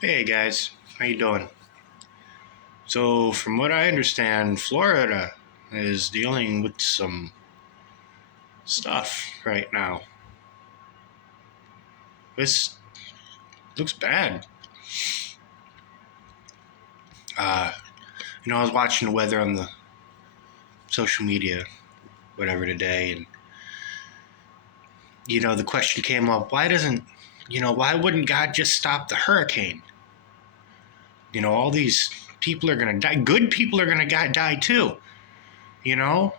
Hey guys, how you doing? So, from what I understand, Florida is dealing with some stuff right now. This looks bad. Uh, I was watching the weather on the social media, whatever today, and the question came up: why wouldn't God just stop the hurricane? All these people are gonna die. Good people are gonna die too. You know,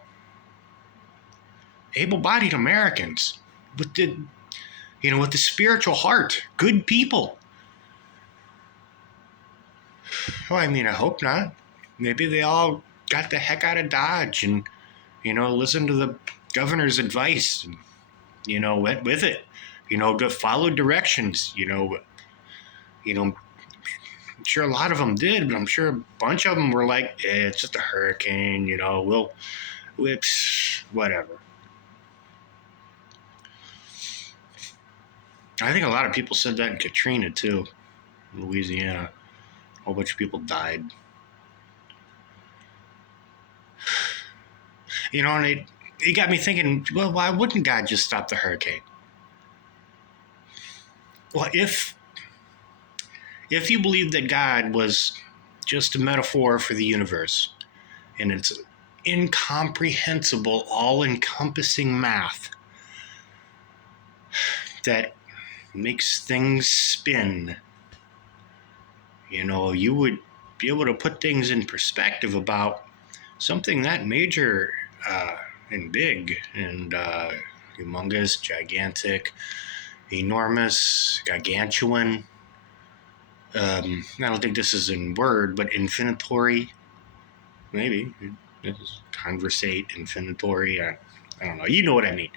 able-bodied Americans with the spiritual heart, good people. Well, I hope not. Maybe they all got the heck out of Dodge and, listened to the governor's advice and, went with it. Followed directions. I'm sure a lot of them did, but I'm sure a bunch of them were like, it's just a hurricane, it's whatever. I think a lot of people said that in Katrina, too, in Louisiana. A whole bunch of people died. And it got me thinking, well, why wouldn't God just stop the hurricane? Well, if you believe that God was just a metaphor for the universe and it's incomprehensible, all-encompassing math that makes things spin, you would be able to put things in perspective about something that major and big and humongous, gigantic, enormous, gargantuan. I don't think this is in word, but infinitory, maybe. Conversate, infinitory. I don't know. You know what I mean.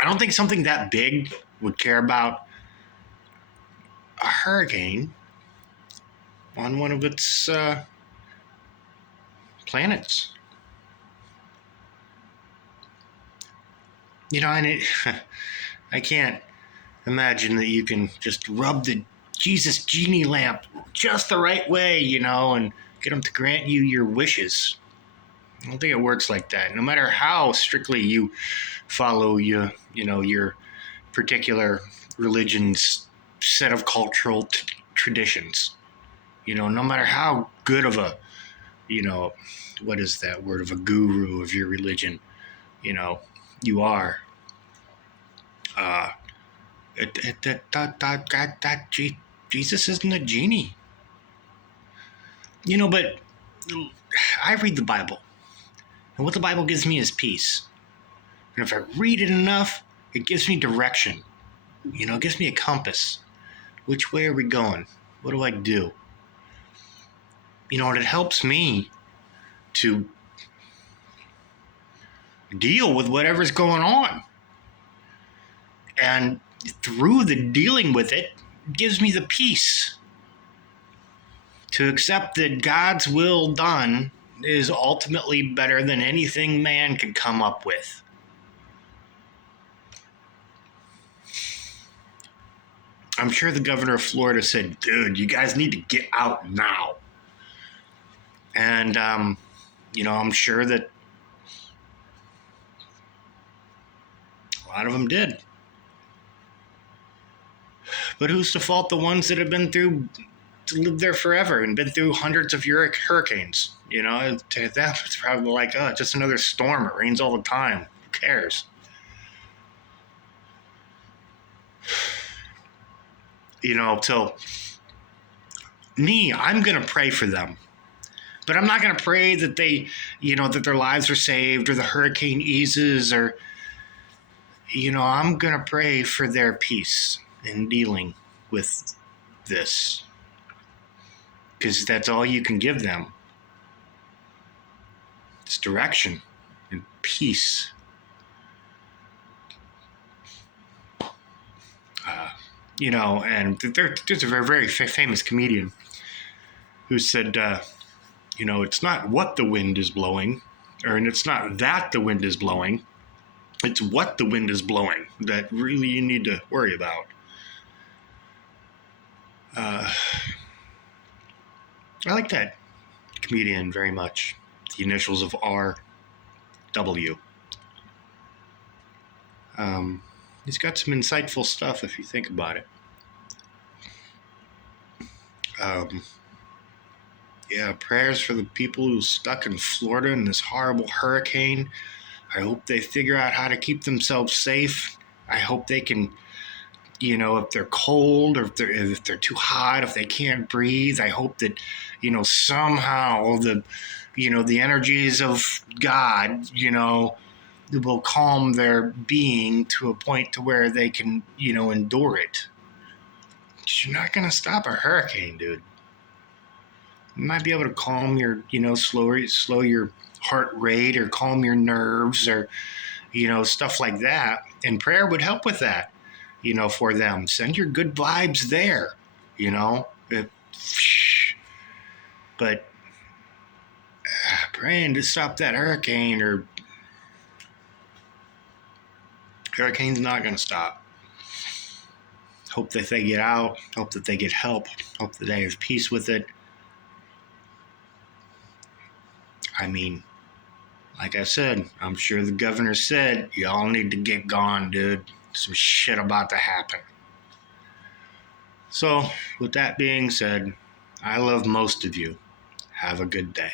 I don't think something that big would care about a hurricane on one of its planets. And I can't imagine that you can just rub the Jesus genie lamp just the right way, and get him to grant you your wishes. I don't think it works like that. No matter how strictly you follow your particular religion's set of cultural traditions, no matter how good of a, what is that word, of a guru of your religion, you are. Jesus isn't a genie. But I read the Bible. And what the Bible gives me is peace. And if I read it enough, it gives me direction. It gives me a compass. Which way are we going? What do I do? And it helps me to deal with whatever's going on. And through the dealing with it, gives me the peace to accept that God's will done is ultimately better than anything man could come up with. I'm sure the governor of Florida said, dude, you guys need to get out now. And, I'm sure that a lot of them did. But who's to fault the ones that have been through, lived there forever and been through hundreds of hurricanes? To them, it's probably like, oh, it's just another storm. It rains all the time. Who cares? So me, I'm going to pray for them. But I'm not going to pray that they, that their lives are saved or the hurricane eases or, I'm going to pray for their peace in dealing with this. Because that's all you can give them. It's direction and peace. And there's a very, very famous comedian who said, it's not what the wind is blowing, and it's not that the wind is blowing. It's what the wind is blowing that really you need to worry about. I like that comedian very much. The initials of R.W. He's got some insightful stuff if you think about it. Um, yeah, prayers for the people who are stuck in Florida in this horrible hurricane. I hope they figure out how to keep themselves safe. I hope they can, if they're cold or if they're too hot, if they can't breathe. I hope that, somehow the energies of God, will calm their being to a point to where they can, endure it. You're not gonna stop a hurricane, dude. You might be able to calm your, slow your heart rate or calm your nerves or, stuff like that. And prayer would help with that, for them. Send your good vibes there, you know. But praying to stop that hurricane or hurricane's not going to stop. Hope that they get out. Hope that they get help. Hope that they have peace with it. I mean, like I said, I'm sure the governor said, y'all need to get gone, dude. Some shit about to happen. So, with that being said, I love most of you. Have a good day.